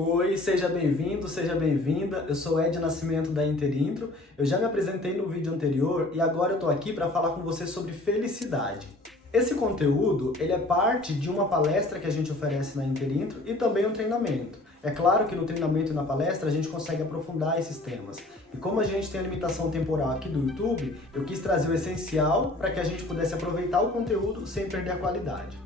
Oi, seja bem-vindo, seja bem-vinda. Eu sou Ed Nascimento da Interintro. Eu já me apresentei no vídeo anterior e agora eu tô aqui para falar com você sobre felicidade. Esse conteúdo, ele é parte de uma palestra que a gente oferece na Interintro e também um treinamento. É claro que no treinamento e na palestra a gente consegue aprofundar esses temas. E como a gente tem a limitação temporal aqui do YouTube, eu quis trazer o essencial para que a gente pudesse aproveitar o conteúdo sem perder a qualidade.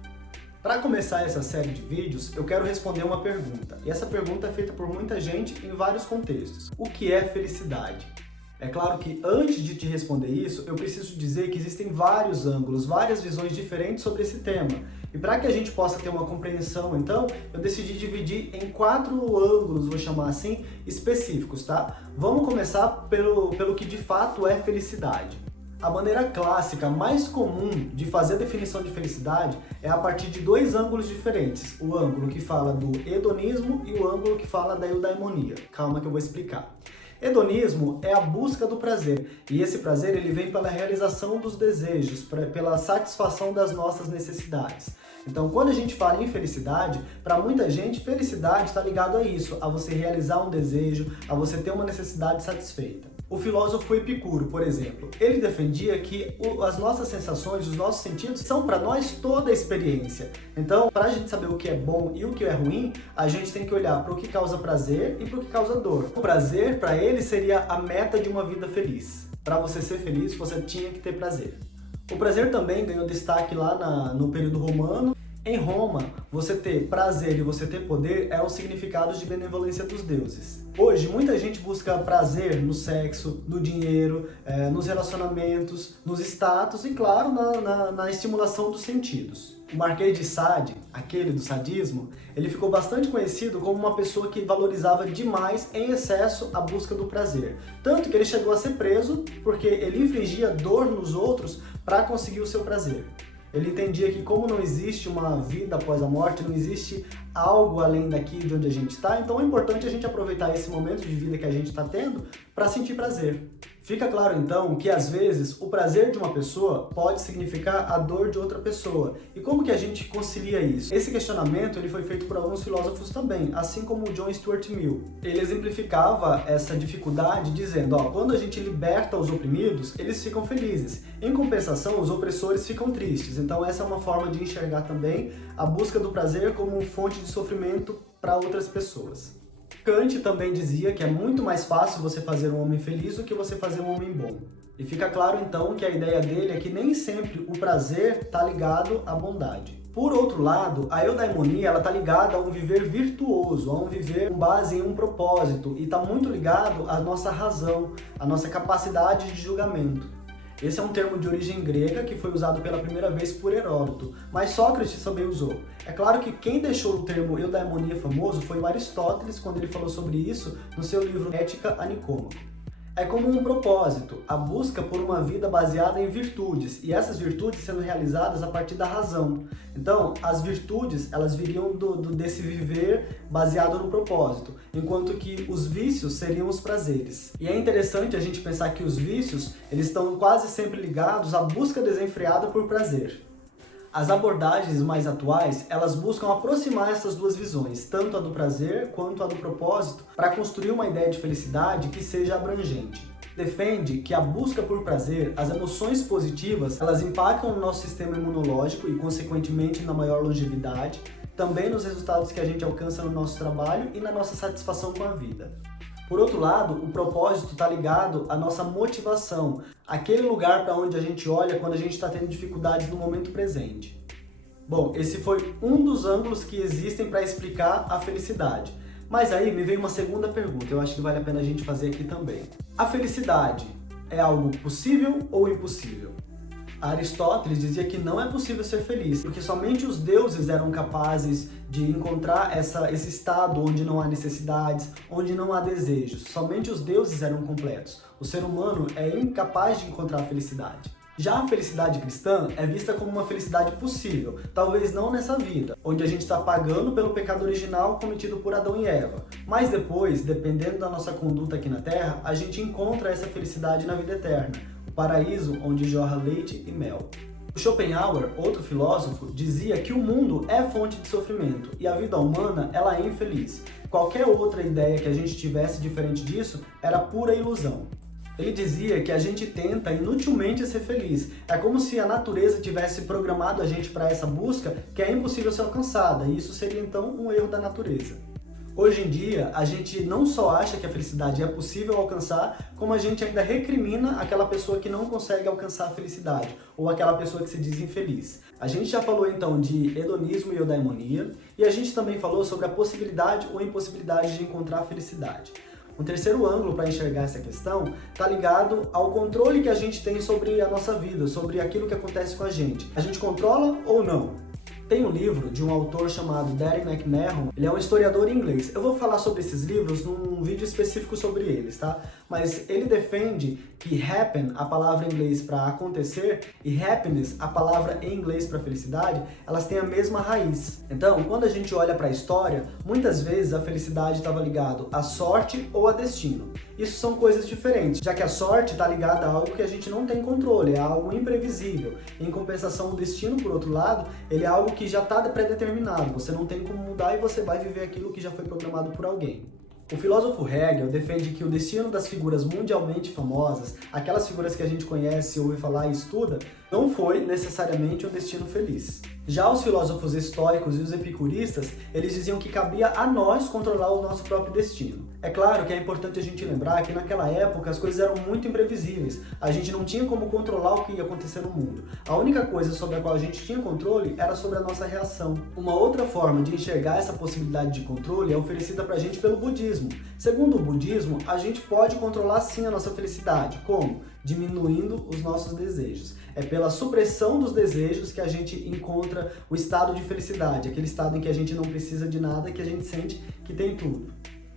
Para começar essa série de vídeos, eu quero responder uma pergunta. E essa pergunta é feita por muita gente em vários contextos. O que é felicidade? É claro que antes de te responder isso, eu preciso dizer que existem vários ângulos, várias visões diferentes sobre esse tema. E para que a gente possa ter uma compreensão, então, eu decidi dividir em 4 ângulos, vou chamar assim, específicos, tá? Vamos começar pelo que de fato é felicidade. A maneira clássica mais comum de fazer a definição de felicidade é a partir de 2 ângulos diferentes. O ângulo que fala do hedonismo e o ângulo que fala da eudaimonia. Calma que eu vou explicar. Hedonismo é a busca do prazer, e esse prazer ele vem pela realização dos desejos, pela satisfação das nossas necessidades. Então, quando a gente fala em felicidade, para muita gente, felicidade está ligado a isso, a você realizar um desejo, a você ter uma necessidade satisfeita. O filósofo Epicuro, por exemplo, ele defendia que as nossas sensações, os nossos sentidos são para nós toda a experiência. Então, para a gente saber o que é bom e o que é ruim, a gente tem que olhar para o que causa prazer e para o que causa dor. O prazer, para ele, seria a meta de uma vida feliz. Para você ser feliz, você tinha que ter prazer. O prazer também ganhou destaque lá no período romano. Em Roma, você ter prazer e você ter poder é o significado de benevolência dos deuses. Hoje, muita gente busca prazer no sexo, no dinheiro, nos relacionamentos, nos status e, claro, na estimulação dos sentidos. O Marquês de Sade, aquele do sadismo, ele ficou bastante conhecido como uma pessoa que valorizava demais em excesso a busca do prazer. Tanto que ele chegou a ser preso porque ele infligia dor nos outros para conseguir o seu prazer. Ele entendia que como não existe uma vida após a morte, não existe algo além daqui de onde a gente está, então é importante a gente aproveitar esse momento de vida que a gente está tendo para sentir prazer. Fica claro então que às vezes o prazer de uma pessoa pode significar a dor de outra pessoa. E como que a gente concilia isso? Esse questionamento ele foi feito por alguns filósofos também, assim como o John Stuart Mill. Ele exemplificava essa dificuldade dizendo, quando a gente liberta os oprimidos, eles ficam felizes. Em compensação, os opressores ficam tristes. Então essa é uma forma de enxergar também a busca do prazer como fonte de sofrimento para outras pessoas. Kant também dizia que é muito mais fácil você fazer um homem feliz do que você fazer um homem bom. E fica claro então que a ideia dele é que nem sempre o prazer está ligado à bondade. Por outro lado, a eudaimonia está ligada a um viver virtuoso, a um viver com base em um propósito e está muito ligado à nossa razão, à nossa capacidade de julgamento. Esse é um termo de origem grega que foi usado pela primeira vez por Heródoto, mas Sócrates também usou. É claro que quem deixou o termo eudaimonia famoso foi o Aristóteles, quando ele falou sobre isso no seu livro Ética a Nicômaco. É como um propósito, a busca por uma vida baseada em virtudes, e essas virtudes sendo realizadas a partir da razão. Então, as virtudes, elas viriam desse viver baseado no propósito, enquanto que os vícios seriam os prazeres. E é interessante a gente pensar que os vícios, eles estão quase sempre ligados à busca desenfreada por prazer. As abordagens mais atuais, elas buscam aproximar essas duas visões, tanto a do prazer quanto a do propósito, para construir uma ideia de felicidade que seja abrangente. Defende que a busca por prazer, as emoções positivas, elas impactam no nosso sistema imunológico e, consequentemente, na maior longevidade, também nos resultados que a gente alcança no nosso trabalho e na nossa satisfação com a vida. Por outro lado, o propósito está ligado à nossa motivação, aquele lugar para onde a gente olha quando a gente está tendo dificuldades no momento presente. Bom, esse foi um dos ângulos que existem para explicar a felicidade. Mas aí me veio uma segunda pergunta, eu acho que vale a pena a gente fazer aqui também. A felicidade é algo possível ou impossível? Aristóteles dizia que não é possível ser feliz, porque somente os deuses eram capazes de encontrar esse estado onde não há necessidades, onde não há desejos. Somente os deuses eram completos. O ser humano é incapaz de encontrar a felicidade. Já a felicidade cristã é vista como uma felicidade possível, talvez não nessa vida, onde a gente está pagando pelo pecado original cometido por Adão e Eva. Mas depois, dependendo da nossa conduta aqui na Terra, a gente encontra essa felicidade na vida eterna. Paraíso onde jorra leite e mel. Schopenhauer, outro filósofo, dizia que o mundo é fonte de sofrimento e a vida humana ela é infeliz. Qualquer outra ideia que a gente tivesse diferente disso era pura ilusão. Ele dizia que a gente tenta inutilmente ser feliz. É como se a natureza tivesse programado a gente para essa busca que é impossível ser alcançada, e isso seria então um erro da natureza. Hoje em dia, a gente não só acha que a felicidade é possível alcançar, como a gente ainda recrimina aquela pessoa que não consegue alcançar a felicidade, ou aquela pessoa que se diz infeliz. A gente já falou então de hedonismo e eudaimonia, e a gente também falou sobre a possibilidade ou impossibilidade de encontrar a felicidade. Um terceiro ângulo para enxergar essa questão está ligado ao controle que a gente tem sobre a nossa vida, sobre aquilo que acontece com a gente. A gente controla ou não? Tem um livro de um autor chamado Darren McMahon, ele é um historiador inglês. Eu vou falar sobre esses livros num vídeo específico sobre eles, tá? Mas ele defende que happen, a palavra em inglês para acontecer, e happiness, a palavra em inglês para felicidade, elas têm a mesma raiz. Então, quando a gente olha para a história, muitas vezes a felicidade estava ligada à sorte ou a destino. Isso são coisas diferentes, já que a sorte está ligada a algo que a gente não tem controle, é algo imprevisível. Em compensação, o destino, por outro lado, ele é algo que já está pré-determinado, você não tem como mudar e você vai viver aquilo que já foi programado por alguém. O filósofo Hegel defende que o destino das figuras mundialmente famosas, aquelas figuras que a gente conhece, ouve falar e estuda, não foi necessariamente um destino feliz. Já os filósofos estoicos e os epicuristas, eles diziam que cabia a nós controlar o nosso próprio destino. É claro que é importante a gente lembrar que naquela época as coisas eram muito imprevisíveis, a gente não tinha como controlar o que ia acontecer no mundo. A única coisa sobre a qual a gente tinha controle era sobre a nossa reação. Uma outra forma de enxergar essa possibilidade de controle é oferecida pra gente pelo budismo. Segundo o budismo, a gente pode controlar sim a nossa felicidade. Como? Diminuindo os nossos desejos. É pela supressão dos desejos que a gente encontra o estado de felicidade, aquele estado em que a gente não precisa de nada, que a gente sente que tem tudo.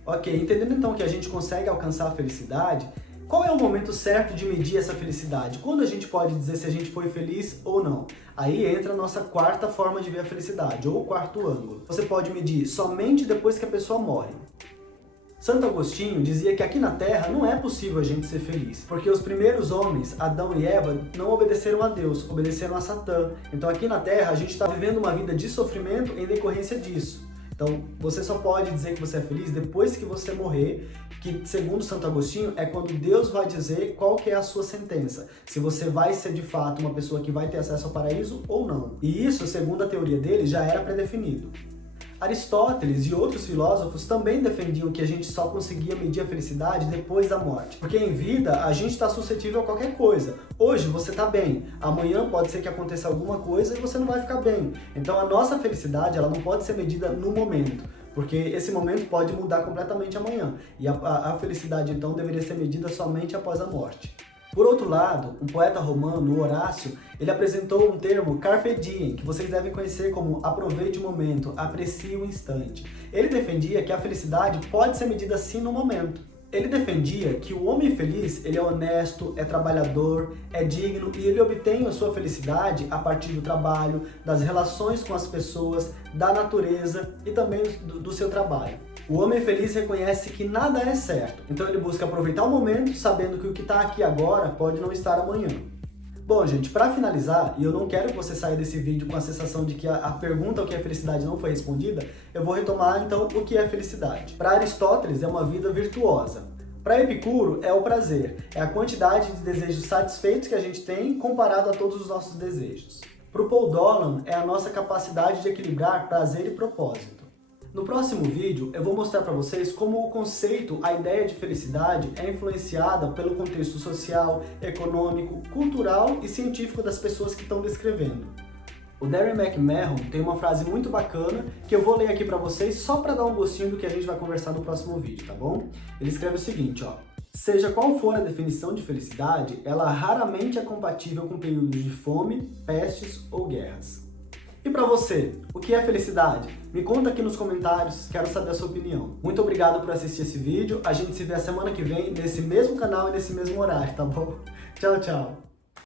Ok, entendendo então que a gente consegue alcançar a felicidade, qual é o momento certo de medir essa felicidade? Quando a gente pode dizer se a gente foi feliz ou não? Aí entra a nossa quarta forma de ver a felicidade, ou quarto ângulo. Você pode medir somente depois que a pessoa morre. Santo Agostinho dizia que aqui na Terra não é possível a gente ser feliz, porque os primeiros homens, Adão e Eva, não obedeceram a Deus, obedeceram a Satã. Então aqui na Terra a gente está vivendo uma vida de sofrimento em decorrência disso. Então você só pode dizer que você é feliz depois que você morrer, que segundo Santo Agostinho é quando Deus vai dizer qual que é a sua sentença, se você vai ser de fato uma pessoa que vai ter acesso ao paraíso ou não. E isso, segundo a teoria dele, já era predefinido. Aristóteles e outros filósofos também defendiam que a gente só conseguia medir a felicidade depois da morte. Porque em vida a gente está suscetível a qualquer coisa. Hoje você está bem, amanhã pode ser que aconteça alguma coisa e você não vai ficar bem. Então a nossa felicidade ela não pode ser medida no momento, porque esse momento pode mudar completamente amanhã. E a felicidade então deveria ser medida somente após a morte. Por outro lado, um poeta romano, Horácio, ele apresentou um termo carpe diem, que vocês devem conhecer como aproveite o momento, aprecie o instante. Ele defendia que a felicidade pode ser medida sim no momento. Ele defendia que o homem feliz, ele é honesto, é trabalhador, é digno e ele obtém a sua felicidade a partir do trabalho, das relações com as pessoas, da natureza e também do seu trabalho. O homem feliz reconhece que nada é certo, então ele busca aproveitar o momento sabendo que o que está aqui agora pode não estar amanhã. Bom, gente, para finalizar, e eu não quero que você saia desse vídeo com a sensação de que a pergunta o que é felicidade não foi respondida, eu vou retomar então o que é felicidade. Para Aristóteles é uma vida virtuosa. Para Epicuro é o prazer, é a quantidade de desejos satisfeitos que a gente tem comparado a todos os nossos desejos. Para o Paul Dolan é a nossa capacidade de equilibrar prazer e propósito. No próximo vídeo, eu vou mostrar para vocês como o conceito, a ideia de felicidade é influenciada pelo contexto social, econômico, cultural e científico das pessoas que estão descrevendo. O Darren McMahon tem uma frase muito bacana que eu vou ler aqui para vocês só para dar um gostinho do que a gente vai conversar no próximo vídeo, tá bom? Ele escreve o seguinte, ó. Seja qual for a definição de felicidade, ela raramente é compatível com períodos de fome, pestes ou guerras. E para você, o que é felicidade? Me conta aqui nos comentários, quero saber a sua opinião. Muito obrigado por assistir esse vídeo, a gente se vê a semana que vem nesse mesmo canal e nesse mesmo horário, tá bom? Tchau, tchau!